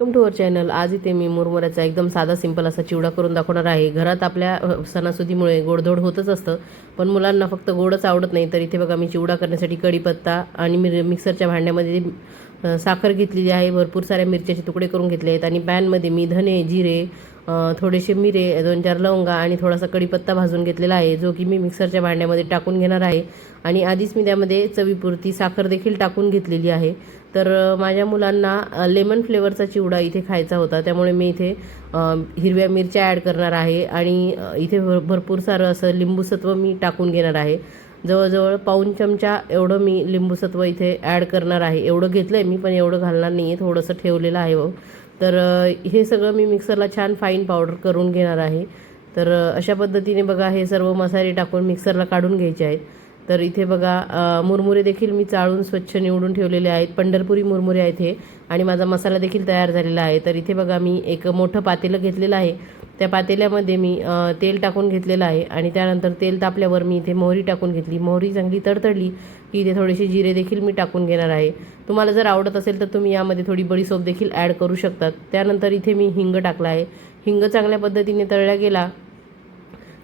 Welcome to our channel आज इथे मी मुरमुऱ्याचा एकदम साधा सिंपल असा चिवडा करून दाखवणार आहे. घरात आपल्या सणासुदीमुळे गोडधोड होतच असतं पण मुलांना फक्त गोडच आवडत नाही. तर इथे बघा मी चिवडा करण्यासाठी कढीपत्ता आणि मिर मिक्सरच्या भांड्यामध्ये साखर घेतलेली आहे भरपूर साऱ्या मिरच्याचे तुकडे करून घेतले आहेत. आणि पॅनमध्ये मी धने जिरे थोडेसे मिरे दोन चार लवंगा आणि थोडासा कढीपत्ता भाजून घेतलेला आहे जो की मी मिक्सरच्या भांड्यामध्ये टाकून घेणार आहे. आणि आधीच मी त्यामध्ये चवीपुरती साखर देखील टाकून घेतलेली आहे. तर माझ्या मुलांना लेमन फ्लेवरचा चिवडा इथे खायचा होता. त्यामुळे मी इथे हिरव्या मिरच्या ॲड करणार आहे. आणि इथे भर भरपूर सारं असं लिंबूसत्व मी टाकून घेणार आहे. जवळजवळ पाऊण चमचा एवढं मी लिंबूसत्व इथे ॲड करणार आहे. एवढं घेतलं आहे मी पण एवढं घालणार नाही आहे थोडंसं ठेवलेलं आहे. बघ तर हे सगळं मी मिक्सरला छान फाईन पावडर करून घेणार आहे. तर अशा पद्धतीने बघा हे सर्व मसाले टाकून मिक्सरला काढून घ्यायचे आहेत. तर इथे बघा मुरमुरे देखील मी चाळून स्वच्छ निवडून ठेवलेले आहेत. पंढरपुरी मुरमुरे आहेत हे. आणि माझा मसाला देखील तयार झालेला आहे. तर इथे बघा मी एक मोठं पातेलं घेतलेलं आहे. त्या पातेल्यामध्ये मी तेल टाकून घेतलेलं आहे आणि त्यानंतर तेल तापल्यावर मी इथे मोहरी टाकून घेतली. मोहरी चांगली तडतडली की इथे थोडेसे जिरे देखील मी टाकून घेणार आहे. तुम्हाला जर आवडत असेल तर तुम्ही यामध्ये थोडी बडीसोप देखील ॲड करू शकतात. त्यानंतर इथे मी हिंग टाकला आहे. हिंग चांगल्या पद्धतीने तळला गेला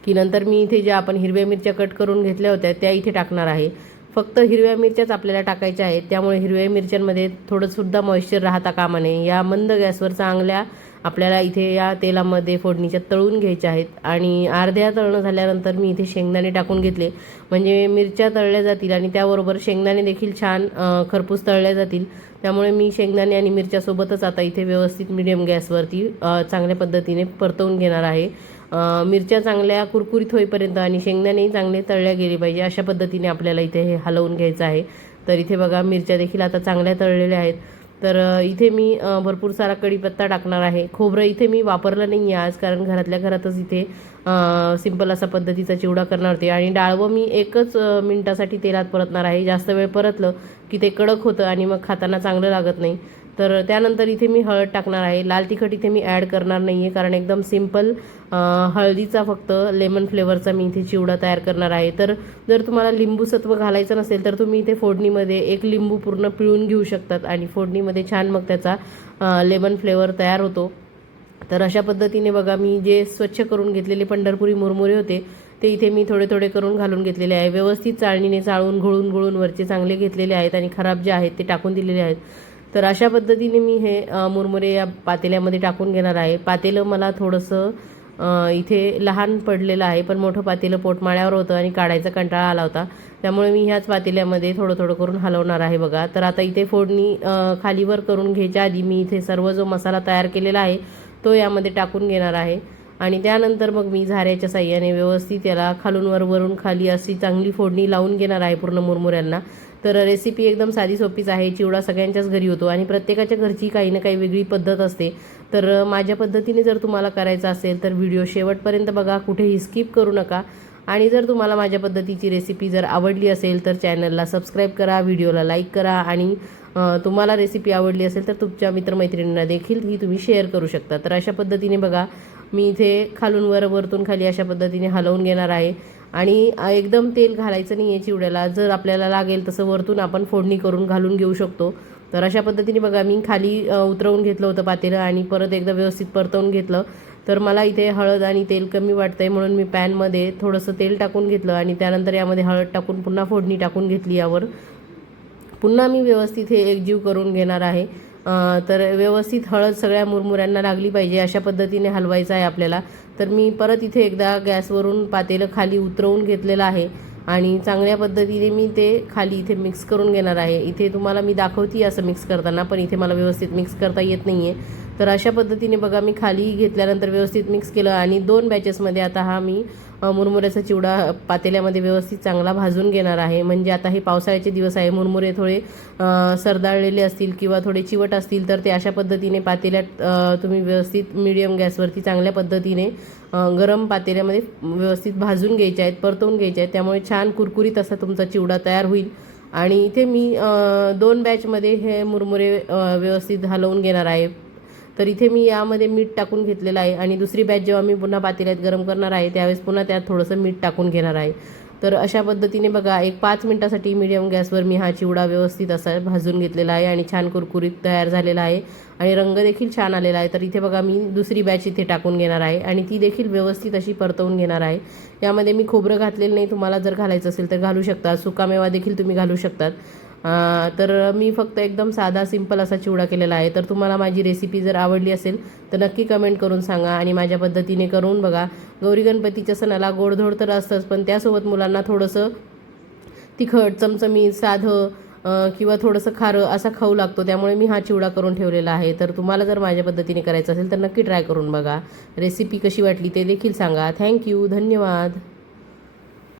की नंतर मी इथे ज्या आपण हिरव्या मिरच्या कट करून घेतल्या होत्या त्या इथे टाकणार आहे. फक्त हिरव्या मिरच्याच आपल्याला टाकायच्या आहेत. त्यामुळे हिरव्या मिरच्यांमध्ये थोडंसुद्धा मॉइश्चर राहता कामा नये. या मंद गॅसवर चांगल्या आपल्याला इथे या तेलामध्ये फोडणीच्या तळून घ्यायच्या आहेत. आणि अर्ध्या तळणं झाल्यानंतर मी इथे शेंगदाणे टाकून घेतले. म्हणजे मिरच्या तळल्या जातील आणि त्याबरोबर शेंगदाणे देखील छान खरपूस तळल्या जातील. त्यामुळे मी शेंगदाणे आणि मिरच्यासोबतच आता इथे व्यवस्थित मिडियम गॅसवरती चांगल्या पद्धतीने परतवून घेणार आहे. मिरच्या चांगल्या कुरकुरीत होईपर्यंत आणि शेंगदाणेही चांगले तळल्या गेले पाहिजे अशा पद्धतीने आपल्याला इथे हे हलवून घ्यायचं आहे. तर इथे बघा मिरच्या देखील आता चांगल्या तळलेल्या आहेत. तर इथे मी भरपूर सारा कढीपत्ता टाकणार आहे. खोबरं इथे मी वापरलं नाही आहे आज कारण घरातल्या घरातच इथे सिंपल असा पद्धतीचा चिवडा करणार होते. आणि डाळवं मी एकच मिनटासाठी तेलात परतणार आहे. जास्त वेळ परतलं की ते कडक होतं आणि मग खाताना चांगलं लागत नाही. तर त्यानंतर इथे मी हळद टाकणार आहे. लाल तिखट इथे मी ॲड करणार नाही आहे कारण एकदम सिंपल हळदीचा फक्त लेमन फ्लेवरचा मी इथे चिवडा तयार करणार आहे. तर जर तुम्हाला लिंबूसत्व घालायचं नसेल तर तुम्ही इथे फोडणीमध्ये एक लिंबू पूर्ण पिळून घेऊ शकतात आणि फोडणीमध्ये छान मग त्याचा लेमन फ्लेवर तयार होतो. तर अशा पद्धतीने बघा मी जे स्वच्छ करून घेतलेले पंढरपुरी मुरमुरे होते ते इथे मी थोडे थोडे करून घालून घेतलेले आहे. व्यवस्थित चाळणीने चाळून घोळून घोळून वरचे चांगले घेतलेले आहेत आणि खराब जे आहेत ते टाकून दिलेले आहेत. तर अशा पद्धतीने मी हे मुरमुरे या पातेल्यामध्ये टाकून घेणार आहे. पातेलं मला थोडंसं इथे लहान पडलेलं आहे पण मोठं पातेलं पोटमाळ्यावर होतं आणि काढायचा कंटाळा आला होता. त्यामुळे मी ह्याच पातेल्यामध्ये थोडं थोडं करून हलवणार आहे बघा. तर आता इथे फोडणी खालीवर करून घ्यायच्या आधी मी इथे सर्व जो मसाला तयार केलेला आहे तो यामध्ये टाकून घेणार आहे. आणि त्यानंतर मग मी झाऱ्याच्या साह्याने व्यवस्थित याला खालून वर वरून खाली अशी चांगली फोडणी लावून घेणार आहे पूर्ण मुरमुऱ्यांना. तर रेसिपी एकदम साधी सोपीच आहे चिवडा सगळ्यांच्याच घरी होतो आणि प्रत्येकाच्या घरची काही ना काही वेगळी पद्धत असते. तर माझ्या पद्धतीने जर तुम्हाला करायचं असेल तर व्हिडिओ शेवटपर्यंत बघा कुठेही स्किप करू नका. आणि जर तुम्हाला माझ्या पद्धतीची रेसिपी जर आवडली असेल तर चॅनलला सबस्क्राईब करा व्हिडिओला लाईक करा आणि तुम्हाला रेसिपी आवडली असेल तर तुमच्या मित्रमैत्रिणींना देखील ही तुम्ही शेअर करू शकता. तर अशा पद्धतीने बघा मी इथे खालून वर वरतून खाली अशा पद्धतीने हलवून घेणार आहे. आणि एकदम तेल घालायचं नाही आहे चिवड्याला. जर आपल्याला लागेल तसं वरतून आपण फोडणी करून घालून घेऊ शकतो. तर अशा पद्धतीने बघा मी खाली उतरवून घेतलं होतं पातेलं आणि परत एकदा व्यवस्थित परतवून घेतलं. तर मला इथे हळद आणि तेल कमी वाटतंय म्हणून मी पॅनमध्ये थोडंसं तेल टाकून घेतलं आणि त्यानंतर यामध्ये हळद टाकून पुन्हा फोडणी टाकून घेतली यावर. पुन्हा मी व्यवस्थित हे एकजीव करून घेणार आहे. तर व्यवस्थित हळद सगळ्या मुरमुऱ्यांना लागली पाहिजे अशा पद्धतीने हलवायचं आहे आपल्याला. तर मी परत इथे एकदा गॅसवरून पातेलं खाली उतरवून घेतलेलं आहे आणि चांगल्या पद्धतीने मी ते खाली इथे मिक्स करून घेणार आहे. इथे तुम्हाला मी दाखवते असं मिक्स करताना पण इथे मला व्यवस्थित मिक्स करता येत नाही आहे तर अशा पद्धतीने बघा मी खाली घेतल्यानंतर व्यवस्थित मिक्स केलं आणि दोन बॅचेसमध्ये आता हा मी मुरमुऱ्याचा चिवडा पातेल्यामध्ये व्यवस्थित चांगला भाजून घेणार आहे. म्हणजे आता हे पावसाळ्याचे दिवस आहे. मुरमुरे थोडे सरदाळलेले असतील किंवा थोडे चिवट असतील तर ते अशा पद्धतीने पातेल्यात तुम्ही व्यवस्थित मिडियम गॅसवरती चांगल्या पद्धतीने गरम पातेल्यामध्ये व्यवस्थित भाजून घ्यायचे आहेत परतवून घ्यायचे आहेत. त्यामुळे छान कुरकुरीत असा तुमचा चिवडा तयार होईल. आणि इथे मी दोन बॅचमध्ये हे मुरमुरे व्यवस्थित हलवून घेणार आहे. तर इथे मी यामध्ये मीठ टाकून घेतलेलं आहे. आणि दुसरी बॅच जेव्हा मी पुन्हा पातेल्यात गरम करणार आहे त्यावेळेस पुन्हा त्यात थोडंसं मीठ टाकून घेणार आहे. तर अशा पद्धतीने बघा एक पाच मिनटासाठी मीडियम गॅसवर मी हा चिवडा व्यवस्थित असा भाजून घेतलेला आहे आणि छान कुरकुरीत तयार झालेला आहे. आणि रंग देखील छान आलेला आहे. तर इथे बघा मी दुसरी बॅच इथे टाकून घेणार आहे आणि ती देखील व्यवस्थित अशी परतवून घेणार आहे. यामध्ये मी खोबरं घातलेलं नाही तुम्हाला जर घालायचं असेल तर घालू शकता. सुकामेवा देखील तुम्ही घालू शकतात. तर मी फक्त एकदम साधा सिंपल असा चिवडा केलेला आहे. तर तुम्हाला माझी रेसिपी जर आवडली असेल तर नक्की कमेंट करून सांगा आणि माझ्या पद्धतीने करून बघा. गौरी गणपतीच्या सणाला गोडधोड तर असतंच पण त्यासोबत मुलांना थोडंसं तिखट चमचमीत साधं किंवा थोडंसं खारं असा खाऊ लागतो. त्यामुळे मी हा चिवडा करून ठेवलेला आहे. तर तुम्हाला जर माझ्या पद्धतीने करायचं असेल तर नक्की ट्राय करून बघा. रेसिपी कशी वाटली ते देखील सांगा. थँक्यू धन्यवाद.